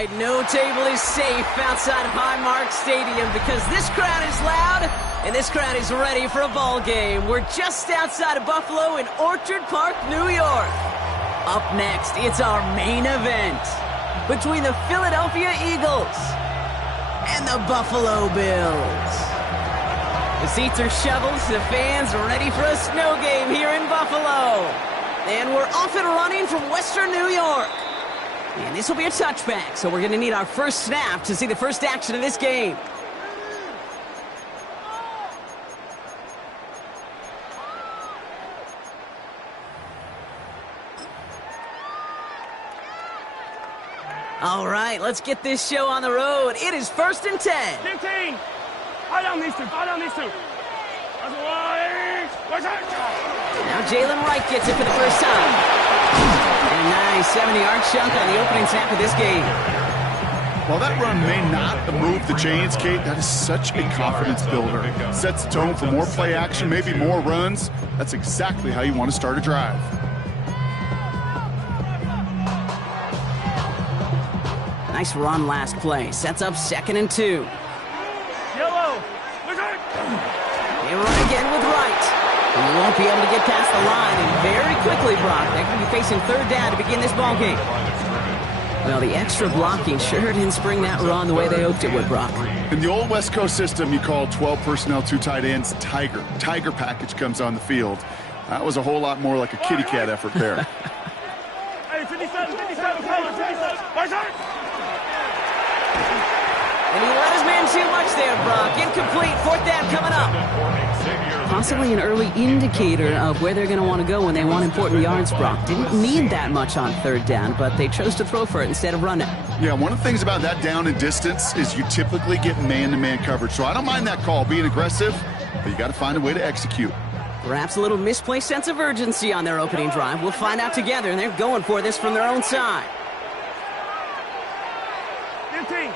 right, no table is safe outside of Highmark Stadium because this crowd is loud and this crowd is ready for a ball game. We're just outside of Buffalo in Orchard Park, New York. Up next, it's our main event between the Philadelphia Eagles and the Buffalo Bills. The seats are shoveled, the fans are ready for a snow game here in Buffalo. And we're off and running from Western New York. And this will be a touchback, so we're going to need our first snap to see the first action of this game. All right, let's get this show on the road. It is 1st and 10. 15. I don't need to. That's why. Now Jalen Wright gets it for the first time. And a nice 70-yard chunk on the opening snap of this game. While that run may not move the chains, Kate, that is such a confidence builder. Sets the tone for more play action, maybe more runs. That's exactly how you want to start a drive. Nice run last play. Sets up 2nd and 2. Yellow. They run again with Wright. And he won't be able to get past the line, and very quickly, Brock, they're going to be facing 3rd down to begin this ball game. Well, the extra blocking sure didn't spring that run the way they hoped it would, Brock. In the old West Coast system, you call 12 personnel, 2 tight ends, Tiger. Tiger package comes on the field. That was a whole lot more like a kitty cat effort there. Hey, 57, color, 57. And he let his man too much there, Brock. Incomplete, 4th down coming up. Possibly an early indicator of where they're going to want to go when they want important yards, Brock. Didn't need that much on 3rd down, but they chose to throw for it instead of run it. Yeah, one of the things about that down and distance is you typically get man-to-man coverage. So I don't mind that call, being aggressive, but you got to find a way to execute. Perhaps a little misplaced sense of urgency on their opening drive. We'll find out together, and they're going for this from their own side. 15.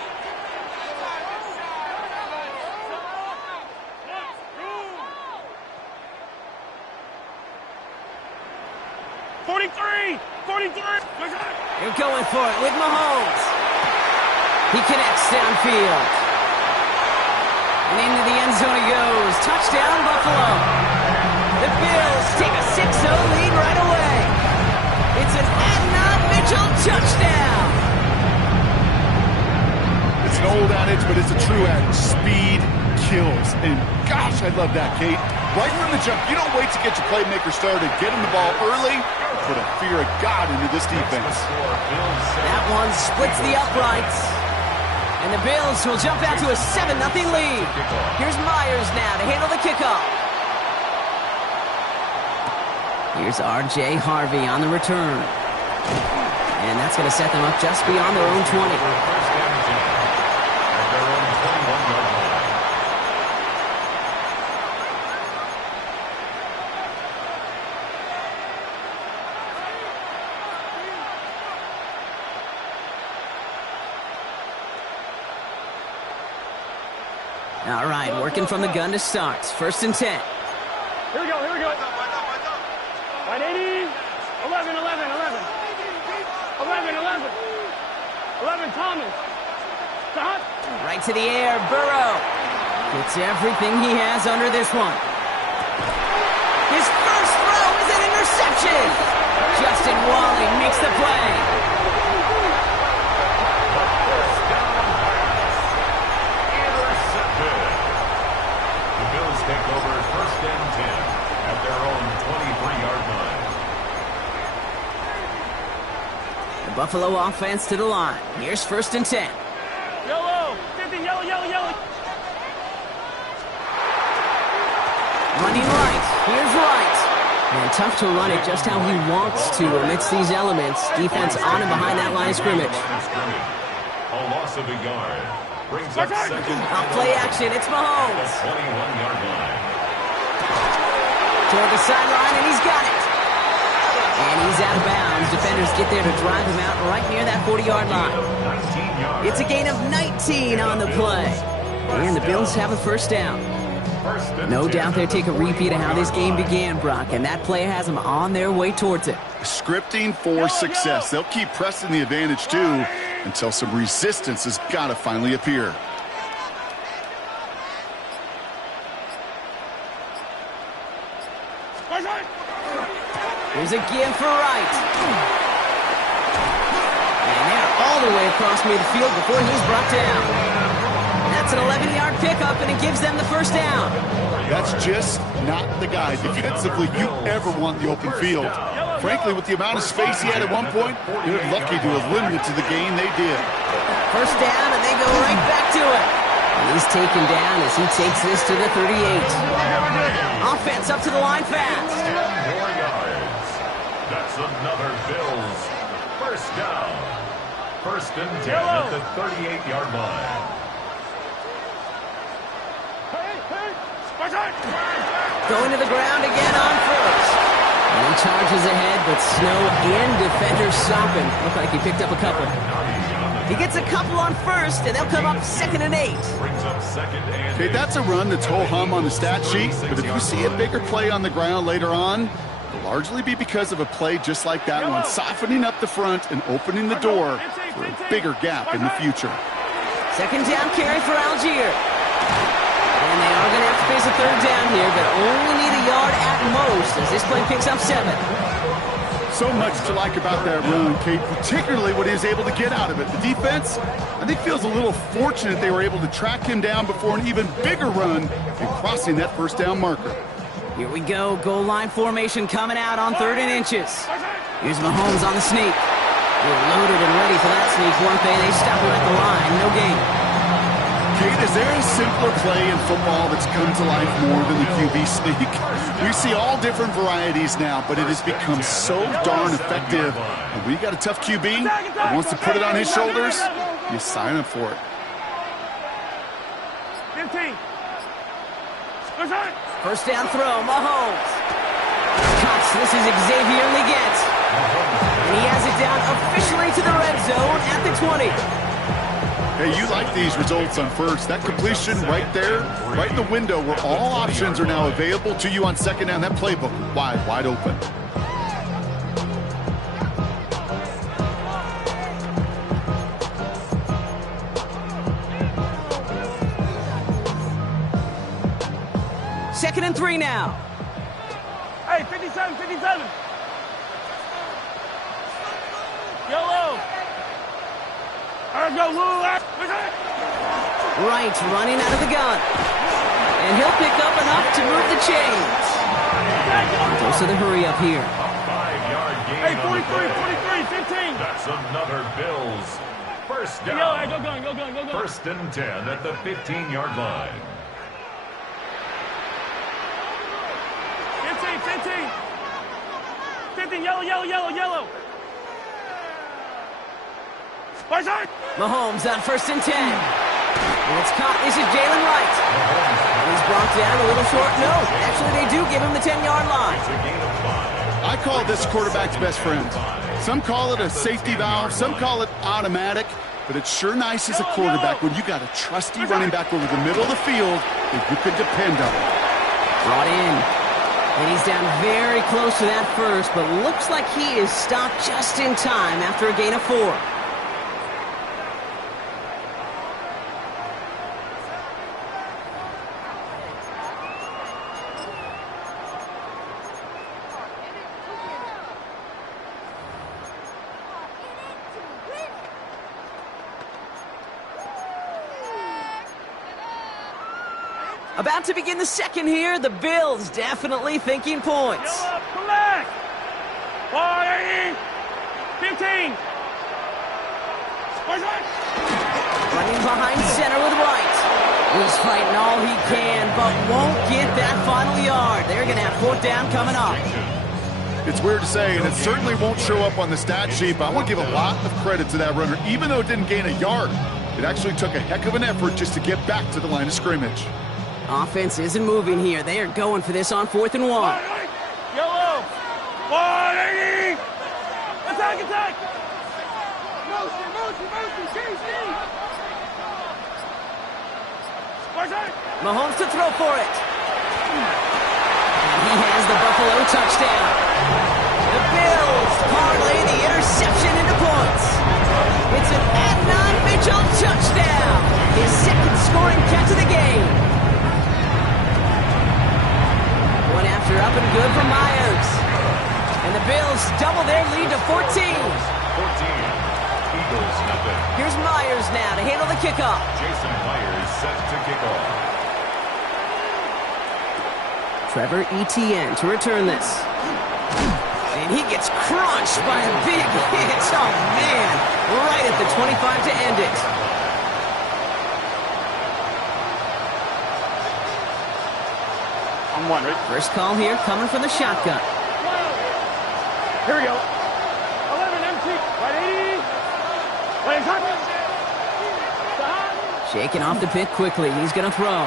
They're going for it with Mahomes. He connects downfield. And into the end zone he goes. Touchdown, Buffalo. The Bills take a 6-0 lead right away. It's an Adnan Mitchell touchdown. It's an old adage, but it's a true adage. Speed kills. And gosh, I love that, Kate. Right from the jump, you don't wait to get your playmaker started. Get him the ball early. Put a fear of God into this defense. That one splits the uprights. And the Bills will jump out to a 7-0 lead. Here's Myers now to handle the kickoff. Here's R.J. Harvey on the return. And that's going to set them up just beyond their own 20. All right, working from the gun to start. 1st and 10. Here we go. 980. 11. 11, Thomas. Right to the air, Burrow. Gets everything he has under this one. His first throw is an interception. Justin Wally makes the play. Take over 1st and 10 at their own 23-yard line. The Buffalo offense to the line. Here's 1st and 10. Yellow. 50, yellow. Running right. Here's Wright. And tough to run it just how he wants to amidst these elements. Defense on and behind that line of scrimmage. A loss of a yard. Brings up 2nd. Off play action, it's Mahomes. 21-yard line. Toward the sideline, and he's got it. And he's out of bounds. Defenders get there to drive him out right near that 40-yard line. It's a gain of 19 on the play. And the Bills have a 1st down. No doubt they take a repeat of how this game began, Brock, and that play has them on their way towards it. Scripting for success. They'll keep pressing the advantage, too. until some resistance has got to finally appear. Here's a give for Wright. And they're all the way across midfield before he's brought down. That's an 11-yard pickup, and it gives them the first down. That's just not the guy defensively you ever want in the open field. Frankly, with the amount of space he had at one point, they're lucky to have limited to the gain they did. First down, and they go right back to it. And he's taken down as he takes this to the 38. Offense up to the line fast. 10 more yards. That's another Bills first down. First and 10 at the 38-yard line. Going to the ground again on first. And he charges ahead, but Snow and defenders stop him. Look like he picked up a couple. He gets a couple on first, and they'll come up 2nd and 8. Okay, that's a run that's ho-hum on the stat sheet, but if you see a bigger play on the ground later on, it'll largely be because of a play just like that one, softening up the front and opening the door for a bigger gap in the future. 2nd down carry for Algier. And they are going to have to face a 3rd down here, but only need a yard at most as this play picks up 7. So much to like about that run, Kate, particularly what he was able to get out of it. The defense, I think, feels a little fortunate they were able to track him down before an even bigger run and crossing that first down marker. Here we go, goal line formation coming out on 3rd and inches. Here's Mahomes on the sneak. They're loaded and ready for that sneak, weren't they? They stop him at the line, no gain. Kate, is there a simpler play in football that's come to life more than the QB sneak? We see all different varieties now, but it has become so darn effective. And when you got a tough QB that wants to put it on his shoulders, you sign up for it. 15. First down throw, Mahomes. Cuts, this is Xavier Leggett. And he has it down officially to the red zone at the 20. Hey, you like these results on first. That completion right there, right in the window where all options are now available to you on 2nd down. That playbook wide open. Second and 3 now. Hey, 57, 57. YOLO. Go, Wright running out of the gun. And he'll pick up enough to move the chains. Goes to the hurry up here. A 5-yard gain. Hey, 43, 15. That's another Bills first down. Hey, go gun. First and 10 at the 15-yard line. 15, yellow. Mahomes on 1st and 10. And it's caught. This is Jalen Wright. And he's brought down a little short. No, actually they do give him the 10-yard line. I call this quarterback's best friend. Some call it a safety valve, some call it automatic, but it's sure nice as a quarterback when you got a trusty running back over the middle of the field that you could depend on. Brought in. And he's down very close to that first, but looks like he is stopped just in time after a gain of 4. About to begin the second here. The Bills definitely thinking points. Come back. 15. Running behind center with Wright. He's fighting all he can, but won't get that final yard. They're going to have 4th down coming up. It's weird to say, and it certainly won't show up on the stat sheet, but I want to give a lot of credit to that runner. Even though it didn't gain a yard, it actually took a heck of an effort just to get back to the line of scrimmage. Offense isn't moving here. They are going for this on 4th and 1. Yellow. 180. Attack. Motion. Mahomes to throw for it. And he has the Buffalo touchdown. The Bills parlay the interception into points. It's an Adnan Mitchell touchdown. His second scoring catch of the game. One after up and good for Myers. And the Bills double their lead to 14. 14. Eagles nothing. Here's Myers now to handle the kickoff. Jason Myers set to kick off. Trevor Etienne to return this. And he gets crunched by a big hit. Oh, man. Right at the 25 to end it. I'm one, right? First call here coming from the shotgun. Here we go. 11 empty. Right 80. Right in touch. Shaking off the pick quickly. He's going to throw.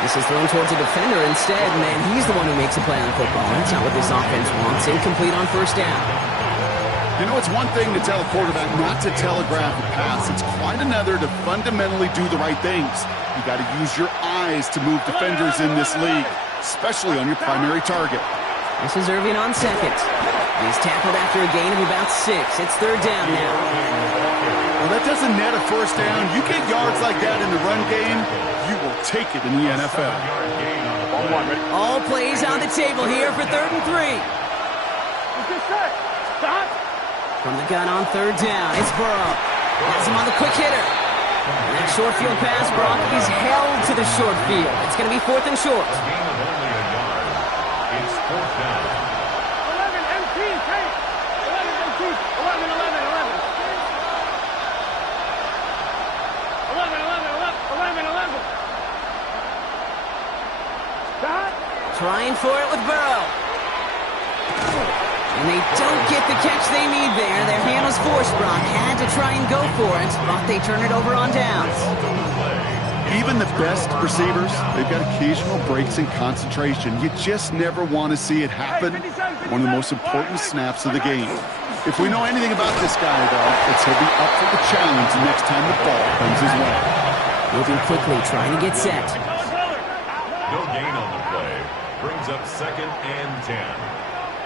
This is thrown towards a defender instead, and he's the one who makes a play on football. That's not what this offense wants. Incomplete on first down. You know, it's one thing to tell a quarterback not to telegraph a pass. It's quite another to fundamentally do the right things. You got to use your eyes to move defenders in this league, especially on your primary target. This is Irving on second. He's tackled after a gain of about 6. It's third down now. Well, that doesn't net a first down. You get yards like that in the run game, you will take it in the NFL. All plays on the table here for 3rd and 3. From the gun on third down, it's Burrow. Has him on the quick hitter. And that short field pass, Brock, is held to the short field. It's going to be 4th and short. Gain of only a yard. It's 4th down. 11 empty. Take. 11 empty. 11, 11, 11. 11, 11, 11, 11. Trying for it with Burrow. And they don't get the catch they need there. Their hand was forced, Brock. Had to try and go for it, but they turn it over on downs. Even the best receivers, they've got occasional breaks in concentration. You just never want to see it happen. One of the most important snaps of the game. If we know anything about this guy, though, it's he'll be up for the challenge the next time the ball comes his way. Moving quickly, trying to get set. No gain on the play. Brings up 2nd and 10.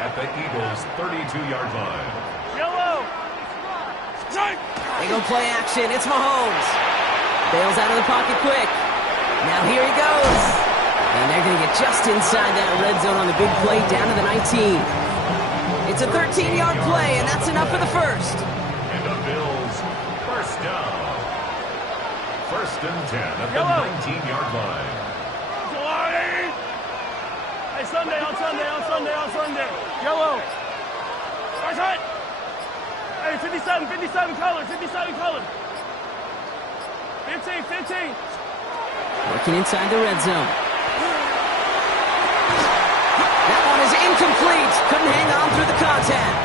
At the Eagles' 32-yard line. Yellow. They go play action. It's Mahomes. Bails out of the pocket quick. Now here he goes. And they're going to get just inside that red zone on the big play down to the 19. It's a 13-yard play, and that's enough for the first. And the Bills, first down. 1st and 10 at the 19-yard line. Hey, Sunday, on Sunday, on Sunday, on Sunday. Yellow. Right side. Hey, 57, 57 color, 57 color. 15, 15. Working inside the red zone. That one is incomplete. Couldn't hang on through the contact.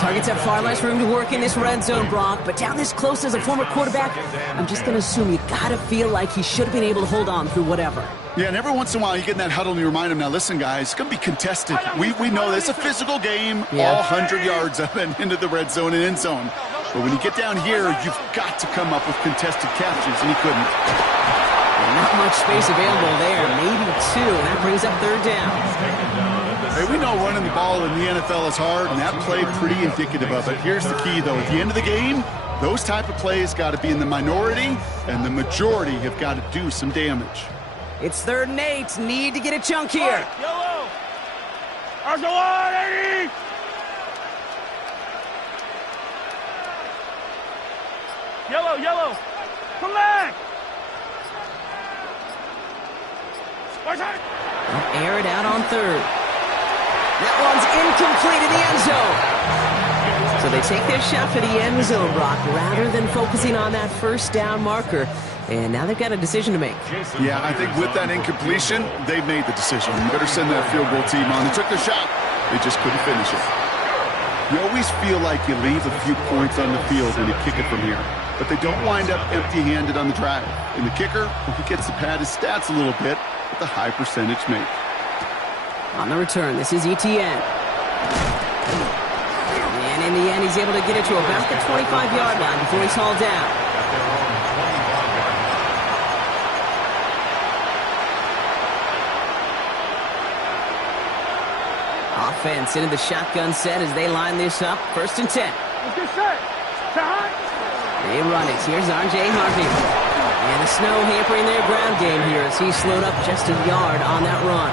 Targets have far less room to work in this red zone, Brock, but down this close as a former quarterback, I'm just going to assume you got to feel like he should have been able to hold on through whatever. Yeah, and every once in a while you get in that huddle and you remind him, now listen, guys, it's going to be contested. We know this. It's a physical game, all 100 yards up and into the red zone and end zone. But when you get down here, you've got to come up with contested catches, and he couldn't. Not much space available there, maybe 2, and that brings up third down. Hey, we know running the ball in the NFL is hard, and that play pretty indicative of it. Here's the key, though. At the end of the game, those type of plays got to be in the minority, and the majority have got to do some damage. It's 3rd and 8. Need to get a chunk here. Yellow. Arsenal 80. Yellow, yellow. Come back. Right side. Air it out on 3rd. That one's incomplete in the end zone. So they take their shot for the end zone, Brock, rather than focusing on that first down marker. And now they've got a decision to make. Yeah, I think with that incompletion, they've made the decision. You better send that field goal team on. They took their shot. They just couldn't finish it. You always feel like you leave a few points on the field when you kick it from here. But they don't wind up empty-handed on the drive. And the kicker, he gets to pad his stats a little bit with a high percentage make. On the return, this is Etienne. And in the end, he's able to get it to about the 25-yard line before he's hauled down. Offense into the shotgun set as they line this up. 1st and 10. Let's get set. They run it. Here's R.J. Harvey. And the snow hampering their ground game here as he slowed up just a yard on that run.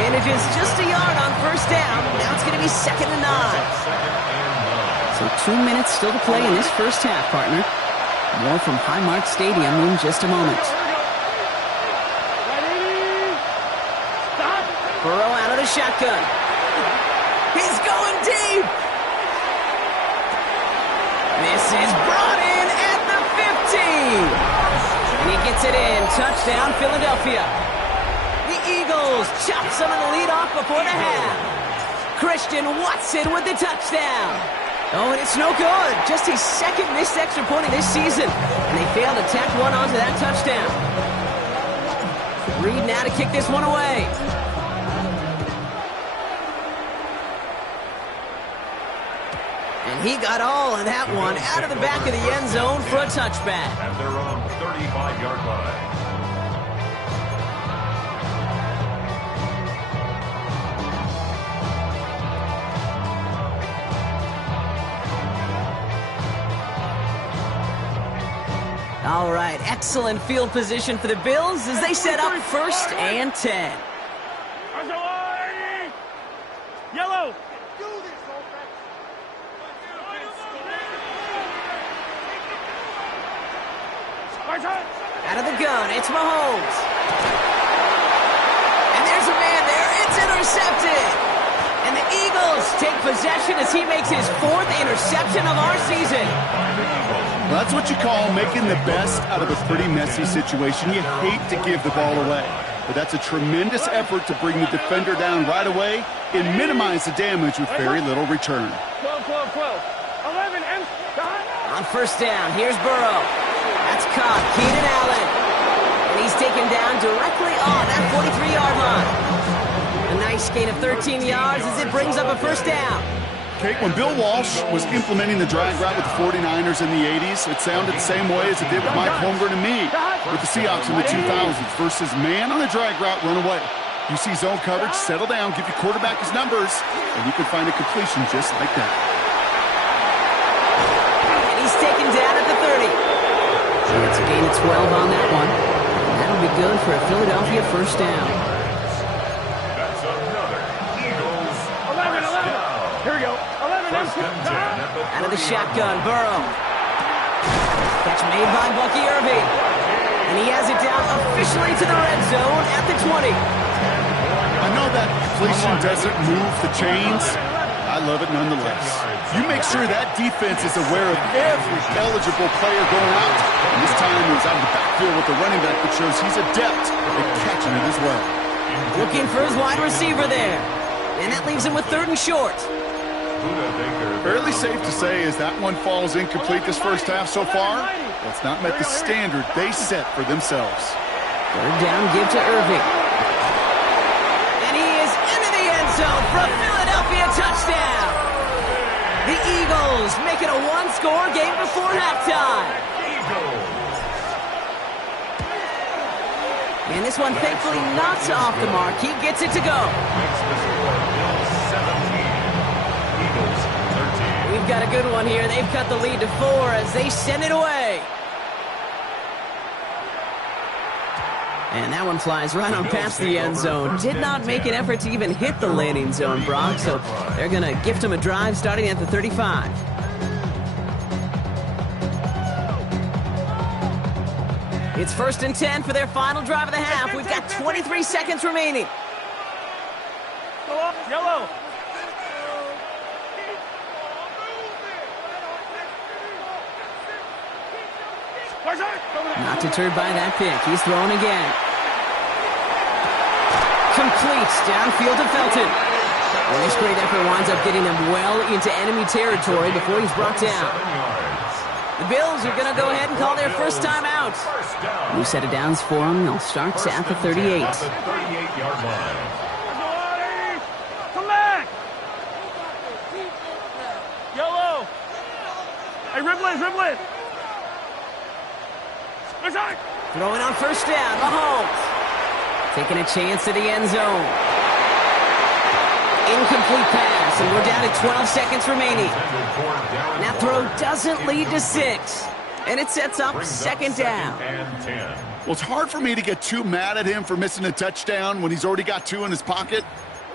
Manages just a yard on first down. Now it's going to be 2nd and 9. So 2 minutes still to play in this first half, partner. More from Highmark Stadium in just a moment. Burrow out of the shotgun. He's going deep. This is brought in at the 15. And he gets it in. Touchdown, Philadelphia. The Eagles chop some of the lead off before the half. Christian Watson with the touchdown. Oh, and it's no good. Just his 2nd missed extra point of this season. And they failed to tack one onto that touchdown. Reed now to kick this one away. And he got all of that one out of the back of the end zone for a touchback. At their own 35-yard line. All right, excellent field position for the Bills as they set up 1st and 10. Yellow. Out of the gun, it's Mahomes. And there's a man there. It's intercepted. And the Eagles take possession as he makes his 4th interception of our season. That's what you call making the best out of a pretty messy situation. You hate to give the ball away, but that's a tremendous effort to bring the defender down right away and minimize the damage with very little return. 12, 12, 12. 11, and on first down, here's Burrow. That's caught. Keenan Allen. And he's taken down directly on that 43-yard line. A nice gain of 13 yards as it brings up a first down. Kate, when Bill Walsh was implementing the drag route with the 49ers in the 80s, it sounded the same way as it did with Mike Holmgren and me with the Seahawks in the 2000s versus man on the drag route, run away. You see zone coverage, settle down, give your quarterback his numbers, and you can find a completion just like that. And he's taken down at the 30. It's a gain of 12 on that one. And that'll be good for a Philadelphia first down. That's another Eagles 11, 11. Here we go. 11, out of the shotgun, Burrow. Catch made by Bucky Irving. And he has it down officially to the red zone at the 20. I know that completion doesn't move the chains. I love it nonetheless. You make sure that defense is aware of every eligible player going out. And this time he was out of the backfield with the running back, which shows he's adept at catching it as well. Looking for his wide receiver there. And that leaves him with 3rd and short. Fairly safe to say as that one falls incomplete this first half so far, that's not met the standard they set for themselves. 3rd down, give to Irving. And he is into the end zone for a Philadelphia touchdown. The Eagles make it a 1-score game before halftime. And this one thankfully not off the mark. He gets it to go. We've got a good one here. They've cut the lead to 4 as they send it away. And that one flies right on past the end zone. Did not make an effort to even hit the landing zone, Brock. So they're going to gift him a drive starting at the 35. It's 1st and 10 for their final drive of the half. We've got 23 seconds remaining. Yellow. Not deterred by that pick. He's throwing again. Complete downfield to Felton. Well, this great effort winds up getting them well into enemy territory before he's brought down. The Bills are going to go ahead and call their first time out. New set of downs for them. They'll start at the 38. Yard line. Come back. Yellow. Hey, Riblet. Throwing on first down, Mahomes. Taking a chance at the end zone. Incomplete pass, and we're down to 12 seconds remaining. And that throw doesn't lead to 6. And it sets up second down. Well, it's hard for me to get too mad at him for missing a touchdown when he's already got 2 in his pocket.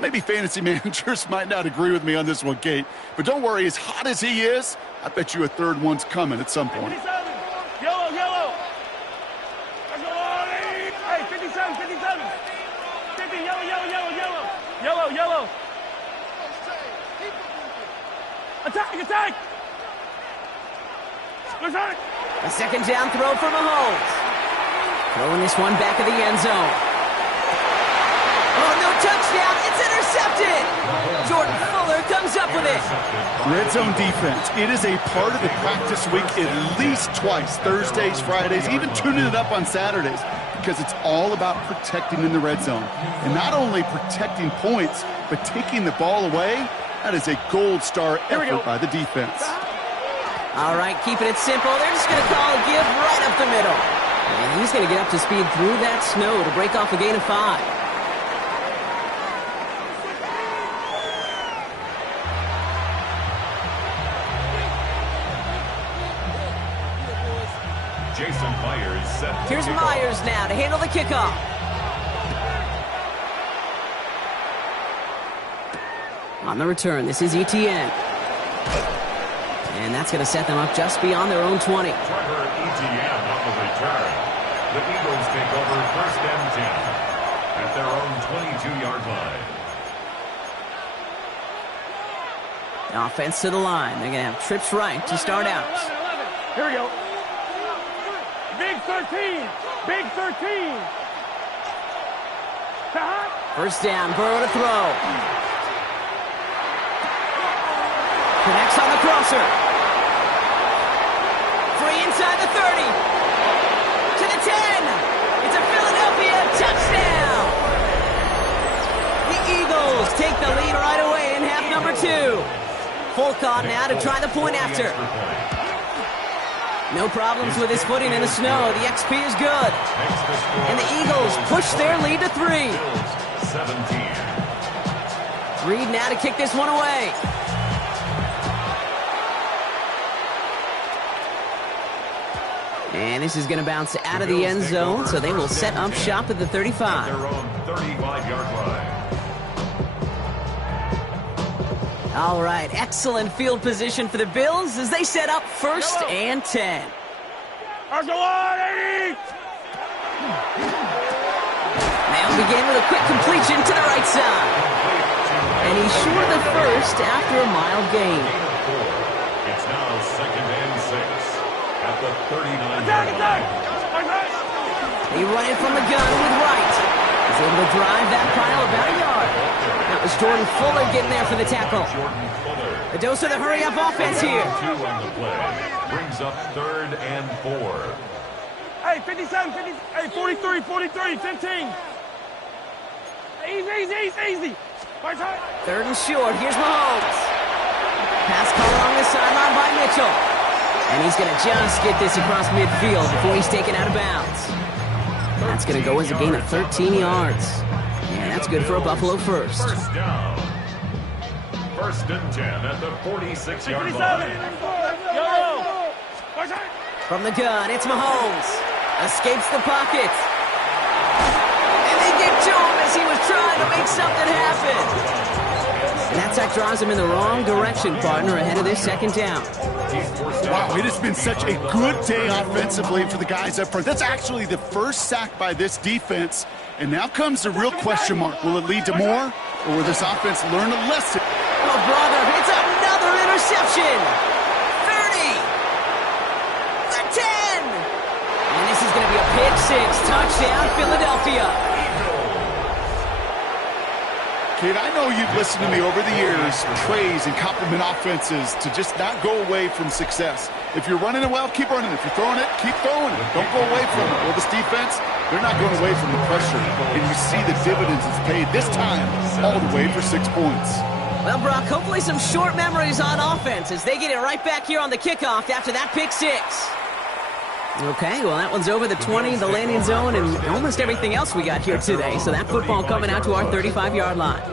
Maybe fantasy managers might not agree with me on this one, Kate. But don't worry, as hot as he is, I bet you a third one's coming at some point. 57. Yellow, yellow. Hey, 57, 57. 50, yellow, yellow, yellow, yellow. Yellow, yellow. Attack, attack. Attack. A second down throw for Mahomes. Throwing this one back of the end zone. Oh, no touchdown. It's intercepted. Jordan Fuller comes up with it. Red zone defense. It is a part of the practice week at least twice. Thursdays, Fridays, even tuning it up on Saturdays. Because it's all about protecting in the red zone. And not only protecting points, but taking the ball away. That is a gold star effort by the defense. All right, keeping it simple. They're just going to call a give right up the middle. And he's going to get up to speed through that snow to break off a gain of 5. Jason Myers set. Here's Myers now to handle the kickoff. On the return, this is Etienne. And that's going to set them up just beyond their own 20. Trevor Etienne on the return. The Eagles take over first and 10 at their own 22-yard line. Offense to the line. They're going to have trips right to start out. 11. Here we go. Big 13. Big 13. First down, Burrow to throw. Connects on the crosser. Free inside the 30. To the 10. It's a Philadelphia touchdown. The Eagles take the lead right away in half number 2. Full caught now to try the point after. No problems with his footing in the snow. The XP is good. And the Eagles push their lead to 3. 17. Reed now to kick this one away. And this is going to bounce out of the end zone, so they will set up shop at the 35. Their own 35-yard line. All right, excellent field position for the Bills as they set up first and 10. They'll begin with a quick completion to the right side. And he's short of the first after a mild gain. It's now second and 6 at the 39-yard line. He run it from the gun with Wright. He's able to drive that pile about a yard. That was Jordan Fuller getting there for the tackle. A dose of the hurry-up offense here. 2 on the play brings up third and 4. Hey, 57, 50, hey, 43, 43, 15. Easy. Third and short. Here's Mahomes. Pass call along the sideline by Mitchell. And he's going to just get this across midfield before he's taken out of bounds. That's going to go as a gain of 13 yards. And that's good for a Buffalo first. First down. First and 10 at the 46-yard 57. line. Yo. From the gun, it's Mahomes. Escapes the pocket. And they get to him as he was trying to make something happen. And that sack drives him in the wrong direction, partner, ahead of this second down. Wow, it has been such a good day offensively for the guys up front. That's actually the first sack by this defense. And now comes the real question mark. Will it lead to more? Or will this offense learn a lesson? Oh, brother, it's another interception. 30. The 10. And this is going to be a pick six. Touchdown, Philadelphia. Kate, I know you've listened to me over the years praise and compliment offenses to just not go away from success. If you're running it well, keep running it. If you're throwing it, keep throwing it. Don't go away from it. Well, this defense, they're not going away from the pressure. And you see the dividends it's paid this time all the way for 6 points. Well, Brock, hopefully some short memories on offense as they get it right back here on the kickoff after that pick six. Okay, well, that one's over the 20, the landing zone, and almost everything else we got here today. So that football coming out to our 35-yard line.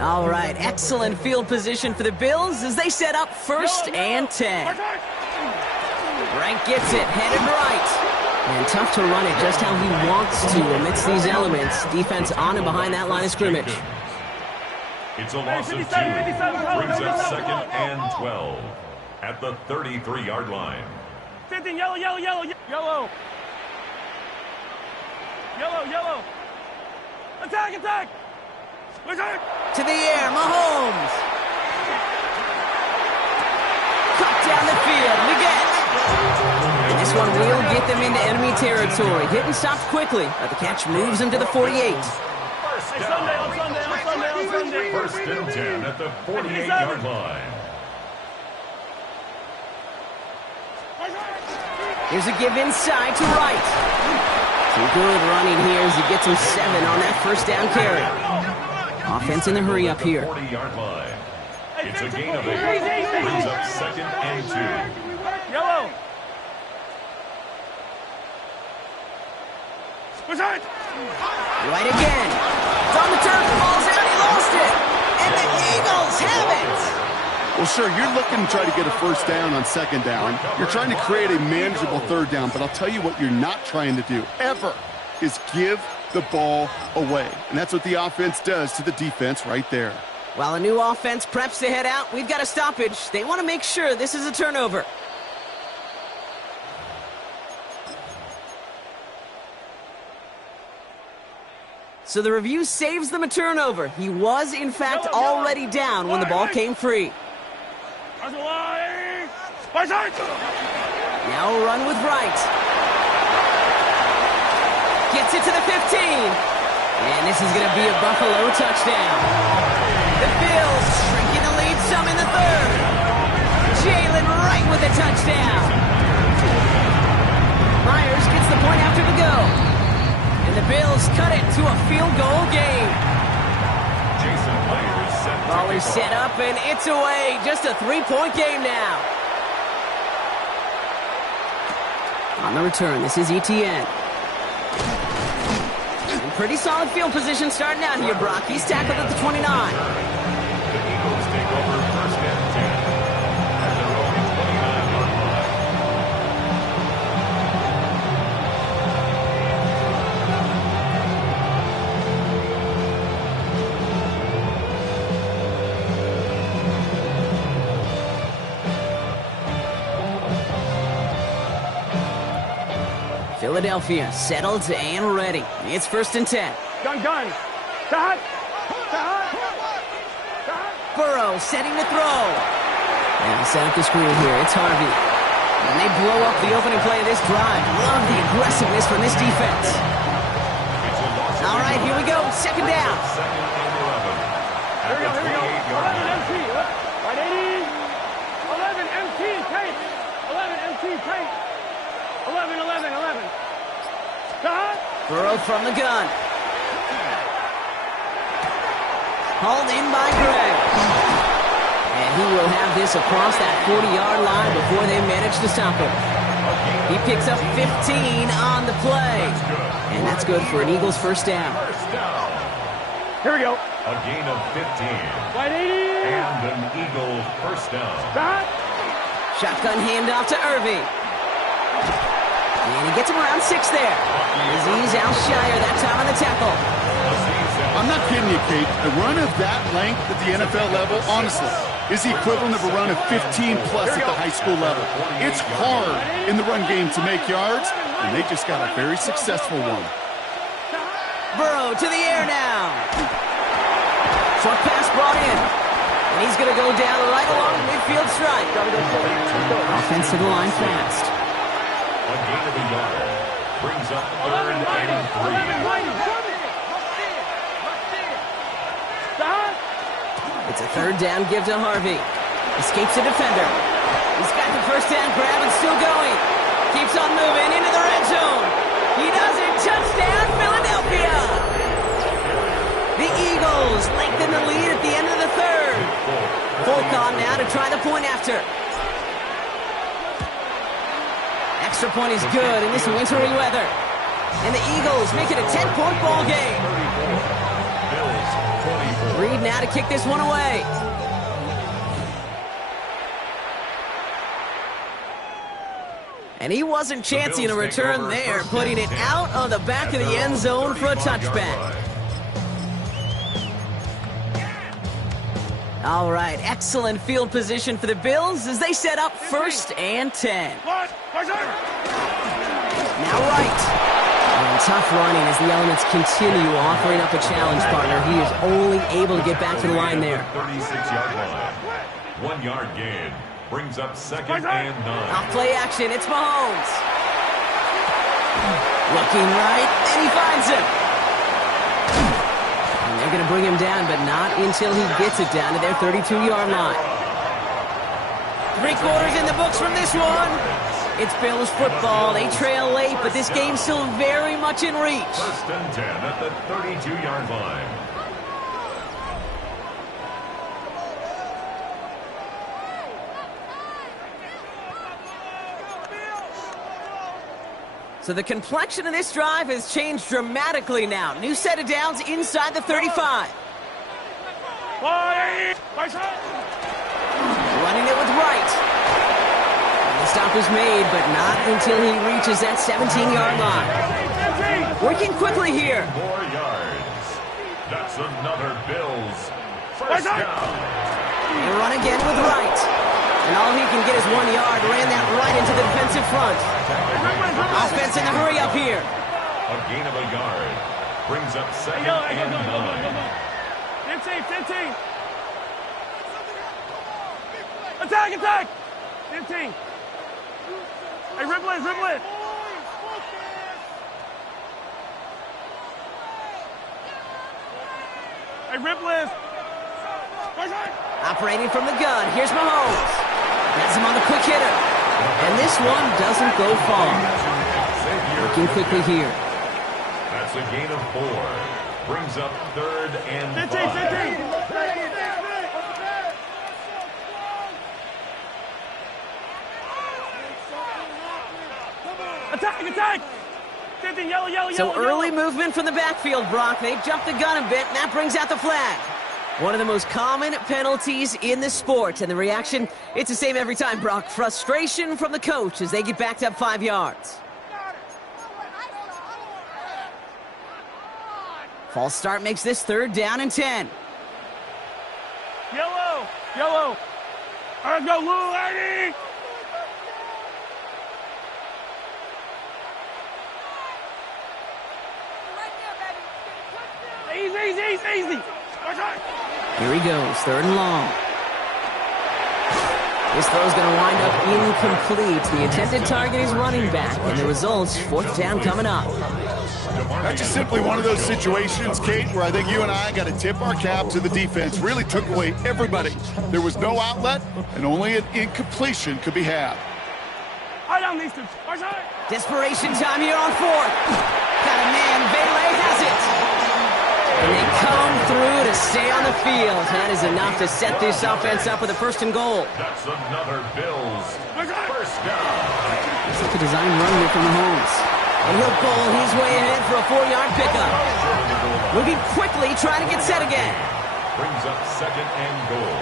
All right, excellent field position for the Bills as they set up 1st and 10. Frank gets it, headed right. And tough to run it just how he wants to amidst these elements. Defense on and behind that line of scrimmage. It's a loss of 2. Brings up 2nd and 12 at the 33-yard line. 15, yellow, yellow, yellow, yellow. Yellow, yellow. Attack, attack. Attack. To the air, Mahomes. Cut down the field, Leggett. And this one will get them into enemy territory. Hit and stops quickly, but the catch moves him to the 48. First down. On Sunday. 1st and 10 at the 48-yard line. Here's a give inside to right. Some good running here as he gets him 7 on that 1st down carry. Offense in the hurry up here. 40-yard line. It's a gain of 8. Brings up 2nd and 2. Yellow. Right again. It's on the turf, falls out, he lost it. And the Eagles have it. Well, sure, you're looking to try to get a 1st down on 2nd down. You're trying to create a manageable 3rd down, but I'll tell you what you're not trying to do, ever, is give the ball away. And that's what the offense does to the defense right there. While a new offense preps to head out, we've got a stoppage. They want to make sure this is a turnover. So the review saves them a turnover. He was, in fact, already down when the ball came free. Now a run with right. Gets it to the 15. And this is going to be a Buffalo touchdown. The Bills shrinking the lead some in the 3rd. Jalen Wright with a touchdown. Myers gets the point after the go. And the Bills cut it to a field goal game. Jason Myers set Ball is set up and it's away. Just a 3-point game now. On the return, this is ETN. Pretty solid field position starting out here, Brock. He's tackled at the 29. The Eagles take over 1st and 10 at their own 29-yard line. Philadelphia settled and ready. It's 1st and 10. Gun. Burrow setting to throw. And set up the screen here. It's Harvey. And they blow up the opening play of this drive. Love the aggressiveness from this defense. All right, here we go. 2nd down. 2nd and 11. Here we go. 28-yard 11 line. MT. Right 80. 11 MT. Tape. 11 MT. Tape. 11. Burrow from the gun. Hauled in by Greg. And he will have this across that 40-yard line before they manage to stop him. He picks up 15 on the play. And that's good for an Eagles 1st down. Here we go. A gain of 15. Right 80. And an Eagle 1st down. Shotgun handoff to Irving. And he gets him around 6 there. Azeez Al-Shire that time on the tackle. I'm not kidding you, Kate. A run of that length at the NFL level, honestly, is the equivalent of a run of 15-plus at the high school level. It's hard in the run game to make yards, and they just got a very successful one. Burrow to the air now. Short pass brought in. And he's going to go down right along the midfield stripe. Offense to the line fast. A gain of a yard. Brings up 3rd and 3. It's a 3rd down give to Harvey. Escapes a defender. He's got the 1st down grab and still going. Keeps on moving into the red zone. He does it. Touchdown, Philadelphia. The Eagles lengthen the lead at the end of the 3rd. Volcon now to try the point after. Extra point is good in this wintry weather. And the Eagles make it a 10-point ball game. Bills 24. Reed now to kick this one away. And he wasn't chancing a return there, putting it out on the back of the end zone for a touchback. All right, excellent field position for the Bills as they set up 1st and 10. Now right. And tough running as the elements continue offering up a challenge partner. He is only able to get back to the line there. 36-yard line. 1 yard gain. Brings up 2nd and 9. Off play action, it's Mahomes. Looking right, and he finds him. And they're going to bring him down, but not until he gets it down to their 32-yard line. 3 quarters in the books from this one. It's Bills football. They trail late, but this game's still very much in reach. 1st and 10 at the 32-yard line. So the complexion of this drive has changed dramatically now. New set of downs inside the 35. Running it with right. And the stop is made, but not until he reaches that 17-yard line. Working quickly here. 4 yards. That's another Bills 1st down. They run again with right. And all he can get is 1 yard. Ran that right into the defensive front. Offense in the hurry up here. A gain of a yard. Brings up 2nd and 9. 15. Attack! 15. Hey, ripple it. Hey, ripple. Operating from the gun. Here's Mahomes. Has him on the quick hitter. And this one doesn't go far. Working quickly here. That's a gain of 4. Brings up 3rd and 5. 15. Attack! 15, yellow. So early movement from the backfield, Brock. They jumped the gun a bit, and that brings out the flag. One of the most common penalties in the sport, and the reaction, it's the same every time, Brock. Frustration from the coach as they get backed up 5 yards. False start makes this 3rd down and 10. Yellow. Let's go, Lou, lady. Easy. Here he goes, 3rd and long. This throw's going to wind up incomplete. The intended target is running back, and the result's 4th down coming up. That's just simply one of those situations, Kate, where I think you and I got to tip our cap to the defense. Really took away everybody. There was no outlet, and only an incompletion could be had. Desperation time here on 4th. Got a man, Bailey has it. And they come through to stay on the field. That is enough to set this offense up with a 1st and goal. That's another Bills 1st down. It's like a design run here from Mahomes. And he'll bowl his way ahead for a 4-yard pickup. Moving quickly, trying to get set again. Brings up 2nd and goal.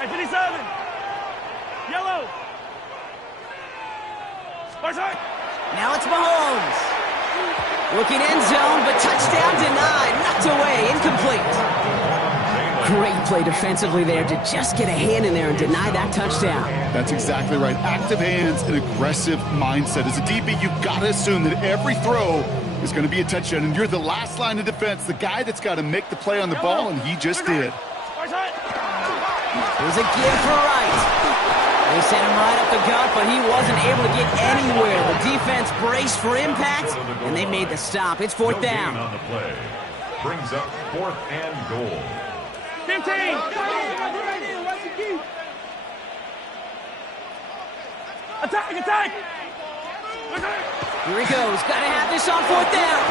Hey, 57. Yellow. Now it's Mahomes. Looking end zone, but touchdown denied. Knocked away, incomplete. Great play defensively there to just get a hand in there and deny that touchdown. That's exactly right. Active hands and aggressive mindset. As a DB, you've got to assume that every throw is going to be a touchdown, and you're the last line of defense, the guy that's got to make the play on the ball, and he just did. There's a give for right. They sent him right up the gut, but he wasn't able to get anywhere. The defense braced for impact, and they made the stop. It's 4th down. On the play. Brings up 4th and goal. 15. Attack. Here he goes. Got to have this on 4th down.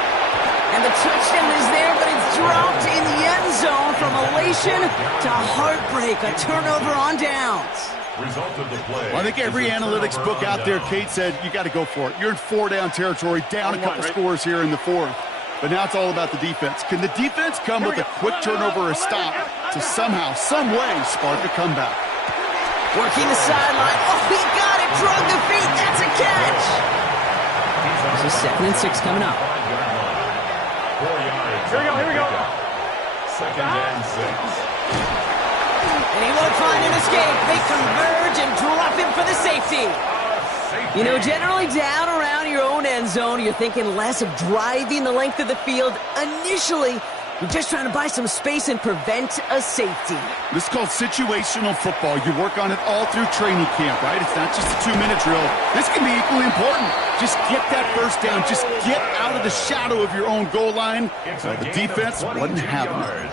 And the touchdown is there, but it's dropped in the end zone from elation to heartbreak. A turnover on downs. Result of the play. Well, I think every analytics book out there, Kate, said you got to go for it. You're in 4-down territory, down a couple scores here in the fourth. But now it's all about the defense. Can the defense come with a quick turnover or stop to somehow, some way, spark a comeback? Working the sideline. Oh, he got it. Drug the feet. That's a catch. This is 2nd and 6 coming up. 4 yards. Here we go. 2nd and 6. And he won't find an escape. They converge and drop him for the safety. You know, generally down around your own end zone, you're thinking less of driving the length of the field. Initially, you're just trying to buy some space and prevent a safety. This is called situational football. You work on it all through training camp, right? It's not just a 2-minute drill. This can be equally important. Just get that first down. Just get out of the shadow of your own goal line. The defense wasn't having it.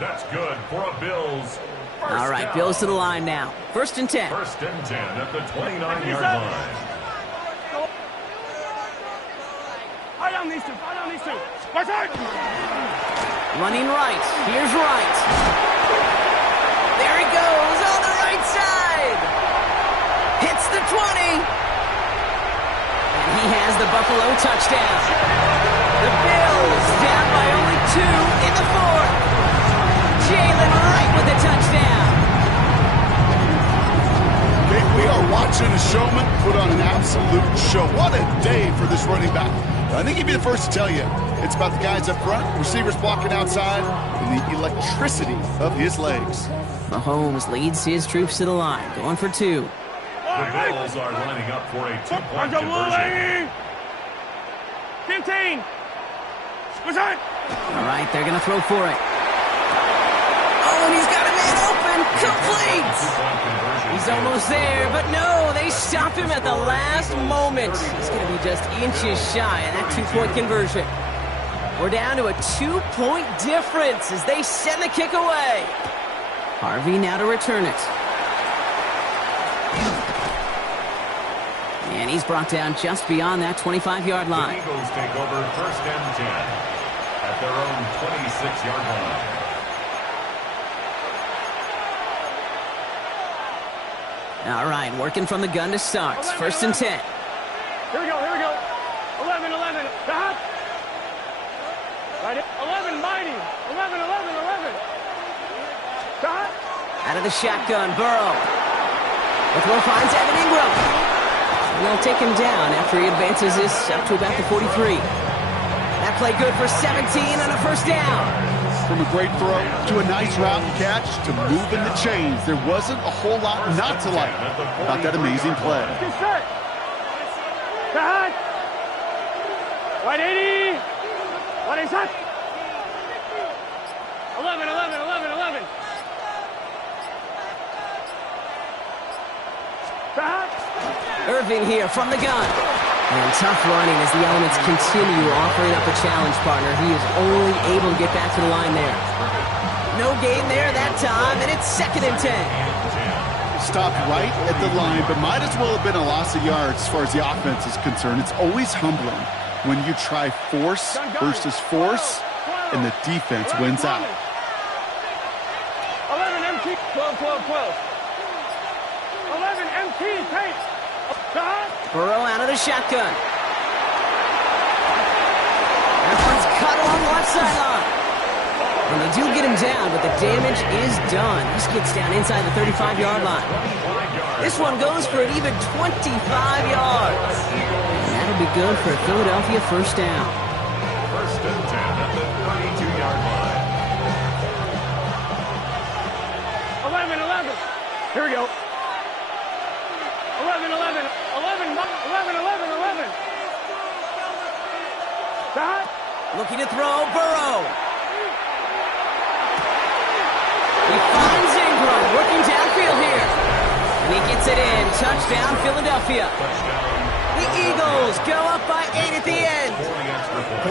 That's good for a Bills. All right, Bills to the line now. 1st and 10. 1st and 10 at the 29-yard line. Eye on these two. Right side. Running right. Here's Wright. There he goes on the right side. Hits the 20. And he has the Buffalo touchdown. The Bills down by only 2 in the 4th. Jalen Wright with the touchdown. Okay, we are watching a showman put on an absolute show. What a day for this running back. I think he'd be the first to tell you. It's about the guys up front, receivers blocking outside, and the electricity of his legs. Mahomes leads his troops to the line, going for 2. The Bills are lining up for a 2-point conversion. 15. What's that? All right, they're going to throw for it. Oh, and he's got a man open. Complete. He's almost there, but no, they stop him at the last moment. He's going to be just inches shy of that 2-point conversion. We're down to a 2-point difference as they send the kick away. Harvey now to return it. And he's brought down just beyond that 25-yard line. The Eagles take over 1st and 10 at their own 26-yard line. All right, working from the gun to start. 1st and 10. Here we go. 11. Stop. Right in. 11, mighty. 11. Stop. Out of the shotgun, Burrow. The throw finds Evan Ingram. And they'll take him down after he advances this up to about the 43. That play good for 17 on a 1st down. From a great throw to a nice route and catch to moving the chains. There wasn't a whole lot not to like about that amazing play. Get set. Stop. Right 80. What is that? 11. Stop. Irving here from the gun. And tough running as the elements continue offering up a challenge partner. He is only able to get back to the line there. No gain there that time, and it's 2nd and 10. Stopped right at the line, but might as well have been a loss of yards as far as the offense is concerned. It's always humbling when you try force versus force, and the defense wins out. 11 MT. 12. 11 MT. Tape. Stop. Burrow out of the shotgun. That one's cut along the left sideline. And they do get him down, but the damage is done. This gets down inside the 35-yard line. This one goes for an even 25 yards. And that'll be good for a Philadelphia 1st down. 1st and 10 at the 32-yard line. 11. Here we go. 11. Stop. Looking to throw, Burrow. He finds Ingram, working downfield here. And he gets it in. Touchdown, Philadelphia. The Eagles go up by 8 at the end.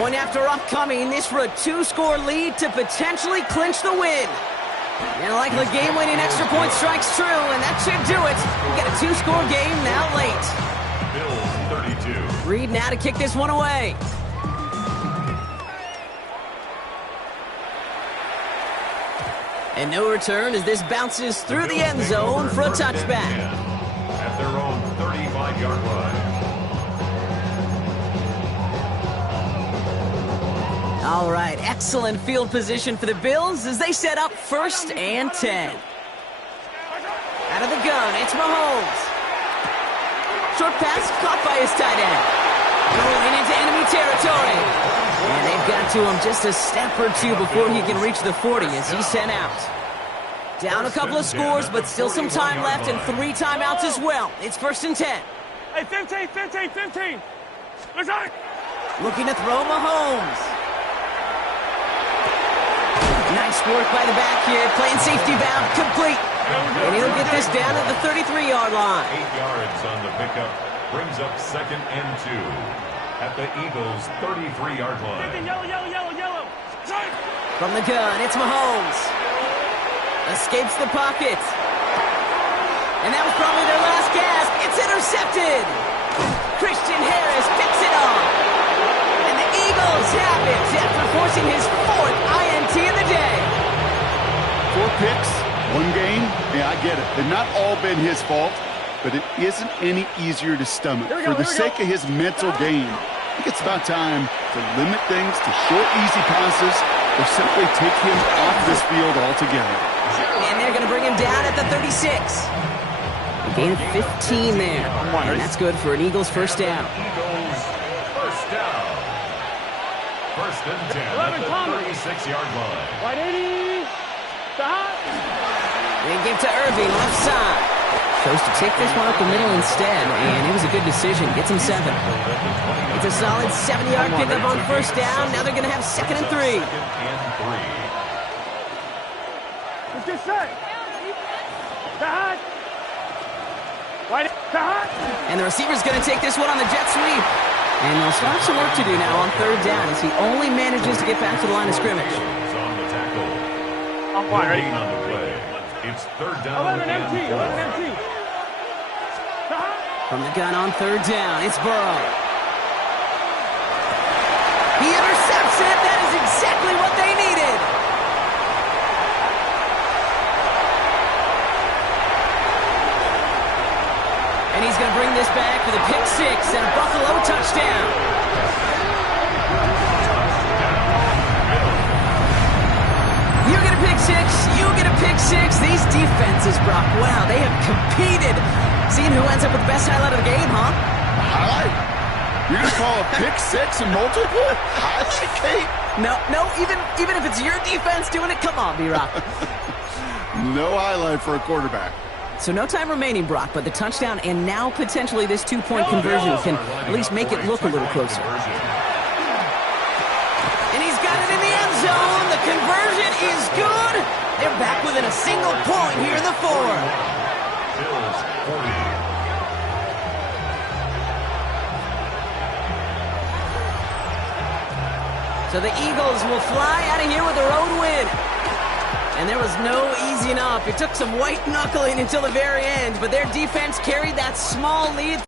Point after upcoming, this for a 2-score lead to potentially clinch the win. And like the game-winning extra point strikes true, and that should do it. We got a 2-score game now late. Bills 32. Reed now to kick this one away. And no return as this bounces through the end zone for a touchback. At their own 35-yard line. All right, excellent field position for the Bills as they set up 1st and 10. Out of the gun, it's Mahomes. Short pass caught by his tight end. Rolling into enemy territory. And they've got to him just a step or two before he can reach the 40 as he's sent out. Down a couple of scores, but still some time left and 3 timeouts as well. It's 1st and 10. Hey, 15. Let's go. Looking to throw Mahomes. Nice work by the back here, playing safety valve complete. And he'll get this down at the 33-yard line. 8 yards on the pickup, brings up 2nd and 2 at the Eagles' 33-yard line. Yellow. From the gun, it's Mahomes. Escapes the pocket. And that was probably their last gasp. It's intercepted. Christian Harris picks it off. And the Eagles have it after forcing his 4th INT of the day. 4 picks, 1 game. Yeah, I get it. They've not all been his fault, but it isn't any easier to stomach. For the sake of his mental game, I think it's about time to limit things to short, easy passes or simply take him off this field altogether. And they're going to bring him down at the 36. A gain of 15 there. And that's good for an Eagles 1st down. Eagles 1st down. 1st and 10 at the 36-yard line. White 80. They give to Irving, left side. Chose to take this one up the middle instead, and it was a good decision. Gets him 7. It's a solid 7-yard pickup on 1st down. Now they're going to have 2nd and 3. 2nd and 3. Let's get set. And the receiver's going to take this one on the jet sweep. And they'll start some work to do now on 3rd down as he only manages to get back to the line of scrimmage. On the tackle. I'm fine, ready? On the play. It's 3rd down 11 MT. From the gun on 3rd down, it's Burrow. He intercepts it. That is exactly what they needed. And he's going to bring this back for the pick 6 and a Buffalo touchdown. You get a pick 6, you get a pick 6. These defenses, Brock, wow, they have competed. Seeing who ends up with the best highlight of the game, huh? Highlight? You're going to call a pick 6 and multiple? Highlight, Kate? No, even if it's your defense doing it, come on, B-Rock. No highlight for a quarterback. So no time remaining, Brock, but the touchdown and now potentially this 2-point conversion can at least make it look a little closer. And he's got it in the end zone. The conversion is good. They're back within a single point here in the 4th. Bills 40. So the Eagles will fly out of here with a road win. And there was no easing up. It took some white knuckling until the very end, but their defense carried that small lead.